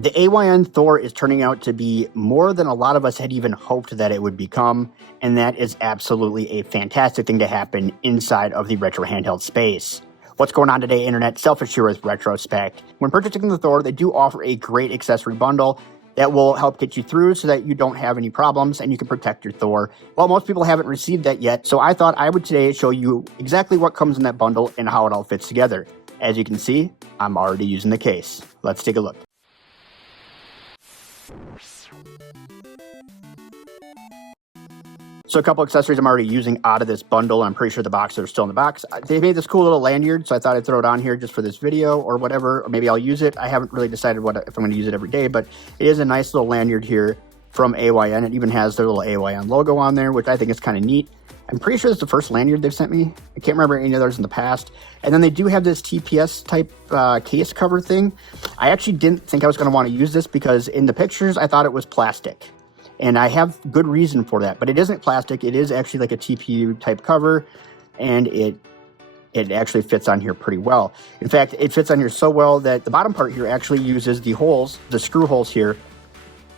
The Ayn Thor is turning out to be more than a lot of us had even hoped that it would become, and that is absolutely a fantastic thing to happen inside of the retro handheld space. What's going on today, Internet? CellPhish here with Retrospect. When purchasing the Thor, they do offer a great accessory bundle that will help get you through so that you don't have any problems and you can protect your Thor. Well, most people haven't received that yet, so I thought I would today show you exactly what comes in that bundle and how it all fits together. As you can see, I'm already using the case. Let's take a look. So a couple accessories I'm already using out of this bundle. I'm pretty sure the boxes are still in the box. They made this cool little lanyard, so I thought I'd throw it on here just for this video or whatever, or maybe I'll use it. I haven't really decided if I'm going to use it every day, but it is a nice little lanyard here from AYN. It even has their little AYN logo on there, which I think is kind of neat. I'm pretty sure it's the first lanyard they've sent me. I can't remember any others in the past. And then they do have this TPS type case cover thing. I actually didn't think I was going to want to use this because in the pictures, I thought it was plastic. And I have good reason for that, but it isn't plastic. It is actually like a TPU type cover, and it actually fits on here pretty well. In fact, it fits on here so well that the bottom part here actually uses the holes, the screw holes here,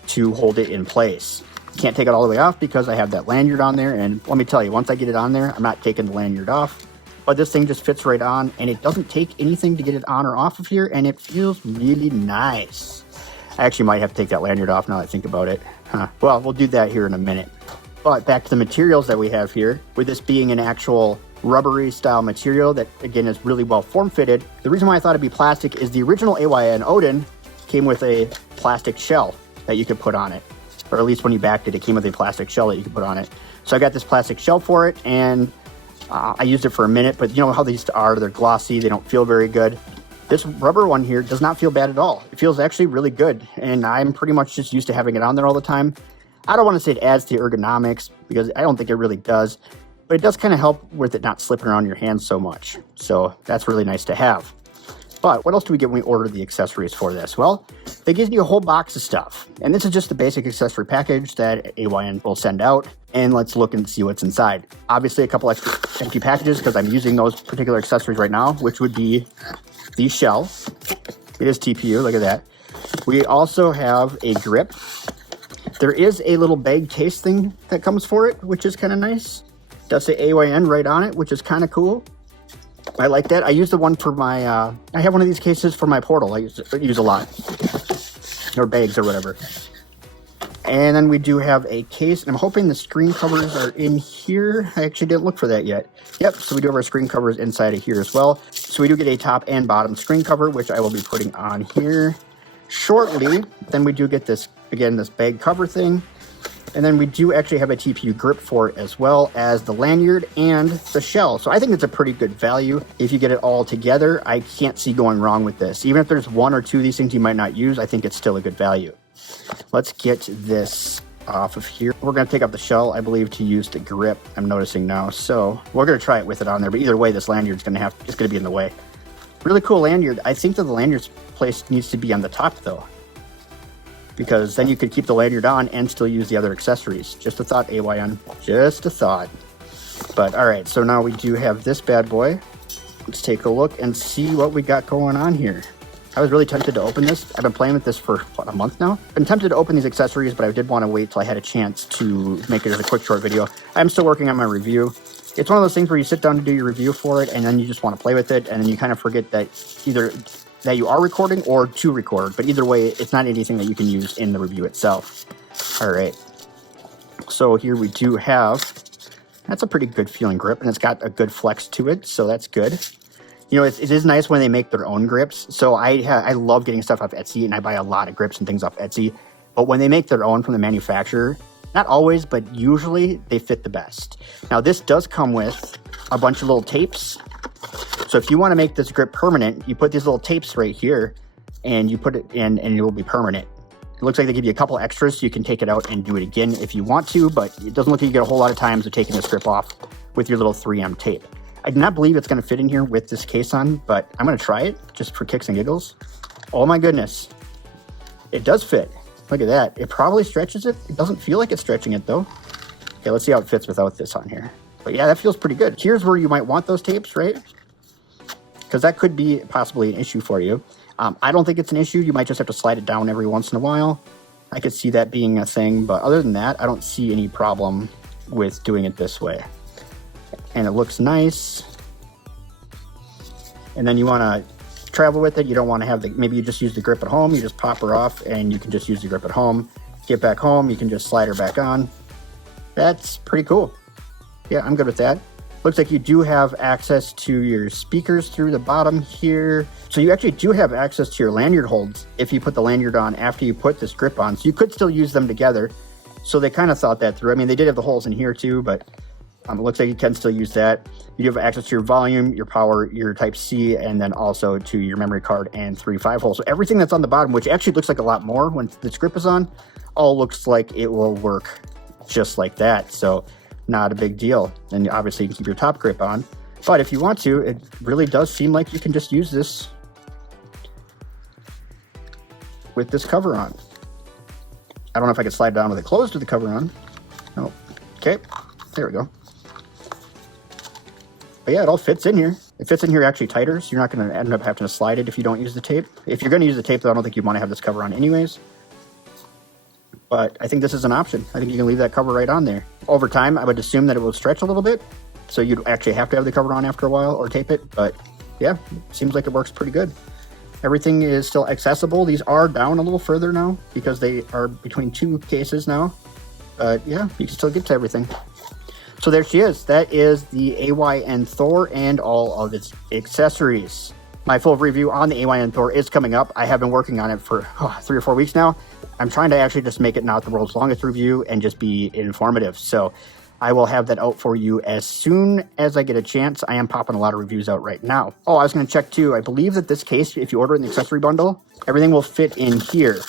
to hold it in place. Can't take it all the way off because I have that lanyard on there, and let me tell you, once I get it on there, I'm not taking the lanyard off. But this thing just fits right on, and it doesn't take anything to get it on or off of here, and it feels really nice. I actually might have to take that lanyard off now that I think about it. Well, we'll do that here in a minute. But back to the materials that we have here, with this being an actual rubbery style material that, again, is really well form-fitted. The reason why I thought it'd be plastic is the original AYN Odin came with a plastic shell that you could put on it. Or at least when you backed it, it came with a plastic shell that you could put on it. So I got this plastic shell for it, and I used it for a minute, but you know how these are, they're glossy, they don't feel very good. This rubber one here does not feel bad at all. It feels actually really good, and I'm pretty much just used to having it on there all the time. I don't want to say it adds to ergonomics, because I don't think it really does, but it does kind of help with it not slipping around your hands so much. So that's really nice to have. But what else do we get when we order the accessories for this? Well, they give you a whole box of stuff, and this is just the basic accessory package that AYN will send out, and let's look and see what's inside. Obviously, a couple extra empty packages, because I'm using those particular accessories right now, which would be the shell. It is TPU, look at that. We also have a grip. There is a little bag case thing that comes for it, which is kind of nice. It does say AYN right on it, which is kind of cool. I like that. I use the one for my, I have one of these cases for my Portal. I use a lot. Or bags or whatever. And then we do have a case, and I'm hoping the screen covers are in here. I actually didn't look for that yet. Yep, so we do have our screen covers inside of here as well. So we do get a top and bottom screen cover, which I will be putting on here shortly. Then we do get this, again, this bag cover thing. And then we do actually have a TPU grip for it, as well as the lanyard and the shell. So I think it's a pretty good value. If you get it all together, I can't see going wrong with this. Even if there's one or two of these things you might not use, I think it's still a good value. Let's get this off of here. We're going to take off the shell, I believe, to use the grip, I'm noticing now. So we're going to try it with it on there, but either way, this lanyard's going to be in the way. Really cool lanyard. I think that the lanyard's place needs to be on the top, though, because then you could keep the lanyard on and still use the other accessories. Just a thought, AYN. Just a thought. But all right, so now we do have this bad boy. Let's take a look and see what we got going on here. I was really tempted to open this. I've been playing with this for, what, a month now? I've been tempted to open these accessories, but I did want to wait till I had a chance to make it as a quick short video. I'm still working on my review. It's one of those things where you sit down to do your review for it, and then you just want to play with it, and then you kind of forget that either that you are recording or to record. But either way, it's not anything that you can use in the review itself. All right. So here we do have, that's a pretty good feeling grip, and it's got a good flex to it, so that's good. You know, it is nice when they make their own grips. So I love getting stuff off Etsy, and I buy a lot of grips and things off Etsy. But when they make their own from the manufacturer, not always, but usually they fit the best. Now, this does come with a bunch of little tapes. So if you want to make this grip permanent, you put these little tapes right here, and you put it in, and it will be permanent. It looks like they give you a couple extras, so you can take it out and do it again if you want to, but it doesn't look like you get a whole lot of times of taking this grip off with your little 3M tape. I do not believe it's going to fit in here with this case on, but I'm going to try it just for kicks and giggles. Oh my goodness. It does fit. Look at that. It probably stretches it. It doesn't feel like it's stretching it though. Okay, let's see how it fits without this on here. But yeah, that feels pretty good. Here's where you might want those tapes, right? Because that could be possibly an issue for you. I don't think it's an issue. You might just have to slide it down every once in a while. I could see that being a thing, but other than that, I don't see any problem with doing it this way. And it looks nice. And then you want to travel with it. You don't want to have maybe you just use the grip at home. You just pop her off and you can just use the grip at home. Get back home, you can just slide her back on. That's pretty cool. Yeah, I'm good with that. Looks like you do have access to your speakers through the bottom here. So you actually do have access to your lanyard holds if you put the lanyard on after you put this grip on. So you could still use them together. So they kind of thought that through. I mean, they did have the holes in here too, but it looks like you can still use that. You do have access to your volume, your power, your Type-C, and then also to your memory card and 3 5-holes. So everything that's on the bottom, which actually looks like a lot more when this grip is on, all looks like it will work just like that. So not a big deal. And obviously you can keep your top grip on. But if you want to, it really does seem like you can just use this with this cover on. I don't know if I can slide it down with it closed with the cover on. Oh, okay, there we go. But yeah, it all fits in here. It fits in here actually tighter, so you're not going to end up having to slide it if you don't use the tape. If you're going to use the tape, though, I don't think you want to have this cover on anyways. But I think this is an option. I think you can leave that cover right on there. Over time, I would assume that it will stretch a little bit, so you'd actually have to have the cover on after a while or tape it. But yeah, seems like it works pretty good. Everything is still accessible. These are down a little further now because they are between 2 cases now. But yeah, you can still get to everything. So there she is. That is the Ayn Thor and all of its accessories. My full review on the Ayn Thor is coming up. I have been working on it for 3 or 4 weeks now. I'm trying to actually just make it not the world's longest review and just be informative. So I will have that out for you as soon as I get a chance. I am popping a lot of reviews out right now. Oh, I was going to check too. I believe that this case, if you order it in the accessory bundle, everything will fit in here.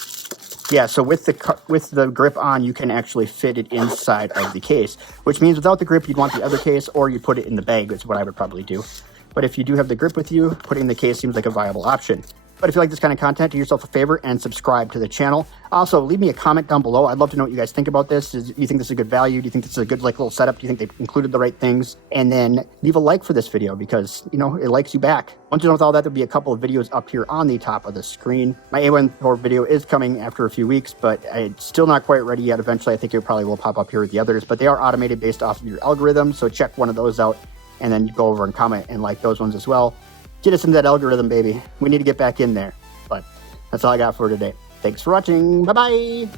Yeah, so with the grip on, you can actually fit it inside of the case, which means without the grip, you'd want the other case, or you put it in the bag, is what I would probably do. But if you do have the grip with you, putting in the case seems like a viable option. But if you like this kind of content, do yourself a favor and subscribe to the channel. Also, leave me a comment down below. I'd love to know what you guys think about this. Do you think this is a good value? Do you think this is a good little setup? Do you think they've included the right things? And then leave a like for this video because, it likes you back. Once you're done with all that, there'll be a couple of videos up here on the top of the screen. My Ayn Thor video is coming after a few weeks, but it's still not quite ready yet. Eventually, I think it probably will pop up here with the others, but they are automated based off of your algorithm. So check one of those out and then go over and comment and like those ones as well. Get us into that algorithm, baby. We need to get back in there. But that's all I got for today. Thanks for watching. Bye-bye.